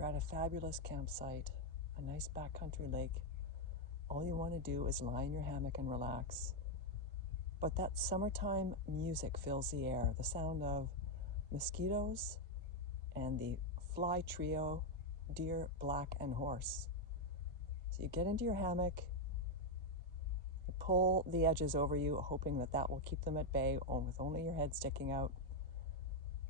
You're at a fabulous campsite, a nice backcountry lake. All you want to do is lie in your hammock and relax. But that summertime music fills the air, the sound of mosquitoes and the fly trio, deer, black, and horse. So you get into your hammock, you pull the edges over you, hoping that that will keep them at bay with only your head sticking out.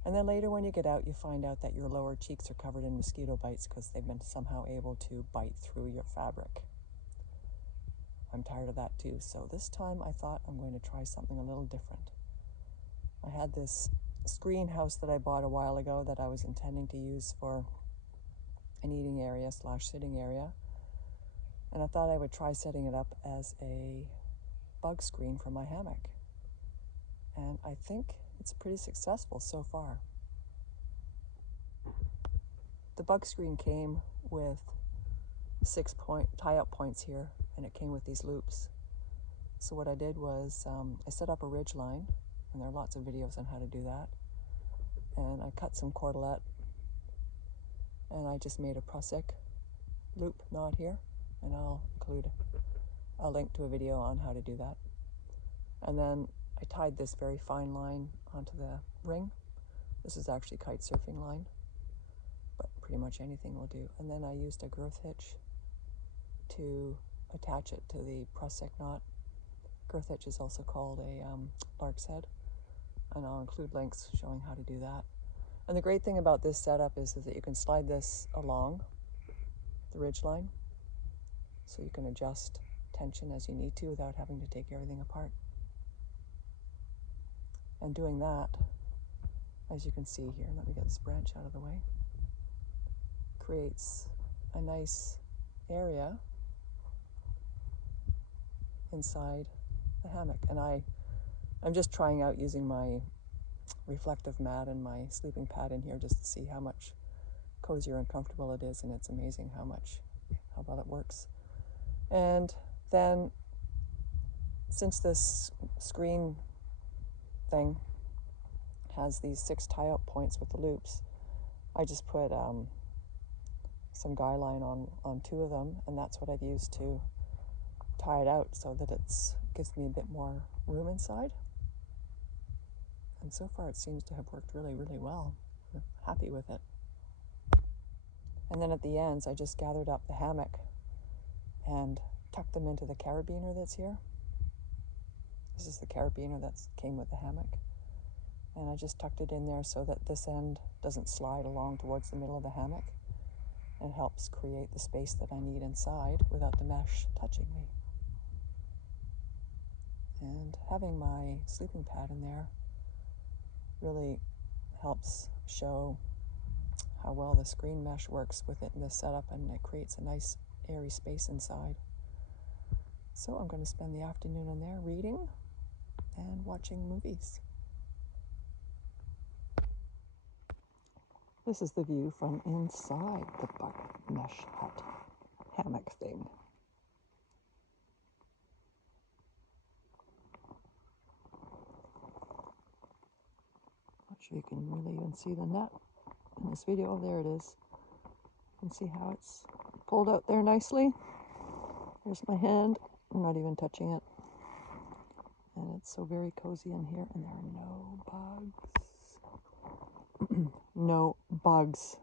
And then later when you get out, you find out that your lower cheeks are covered in mosquito bites because they've been somehow able to bite through your fabric. I'm tired of that too, so this time I thought I'm going to try something a little different. I had this screen house that I bought a while ago that I was intending to use for an eating area / sitting area, and I thought I would try setting it up as a bug screen for my hammock. And I think it's pretty successful so far. The bug screen came with 6 tie-up points here, and it came with these loops. So what I did was I set up a ridge line, and there are lots of videos on how to do that. And I cut some cordelette, and I just made a prusik loop knot here, and I'll include a link to a video on how to do that. And then I tied this very fine line onto the ring. This is actually kite surfing line, but pretty much anything will do. And then I used a girth hitch to attach it to the prusik knot. Girth hitch is also called a lark's head, and I'll include links showing how to do that. And the great thing about this setup is that you can slide this along the ridge line, so you can adjust tension as you need to without having to take everything apart. And doing that, as you can see here, let me get this branch out of the way, creates a nice area inside the hammock. And I'm just trying out using my reflective mat and my sleeping pad in here just to see how much cozier and comfortable it is, and it's amazing how well it works. And then, since this screen thing has these 6 tie-up points with the loops, I just put some guy line on 2 of them, and that's what I've used to tie it out so that it gives me a bit more room inside. And so far it seems to have worked really, really well. I'm happy with it. And then at the ends, I just gathered up the hammock and tucked them into the carabiner that's here. This is the carabiner that came with the hammock. And I just tucked it in there so that this end doesn't slide along towards the middle of the hammock. And it helps create the space that I need inside without the mesh touching me. And having my sleeping pad in there really helps show how well the screen mesh works with it in this setup, and it creates a nice airy space inside. So I'm going to spend the afternoon in there reading and watching movies. This is the view from inside the bug mesh hut hammock thing. Not sure you can really even see the net in this video. There it is. You can see how it's pulled out there nicely. There's my hand. I'm not even touching it. And it's so very cozy in here, and there are no bugs. No bugs.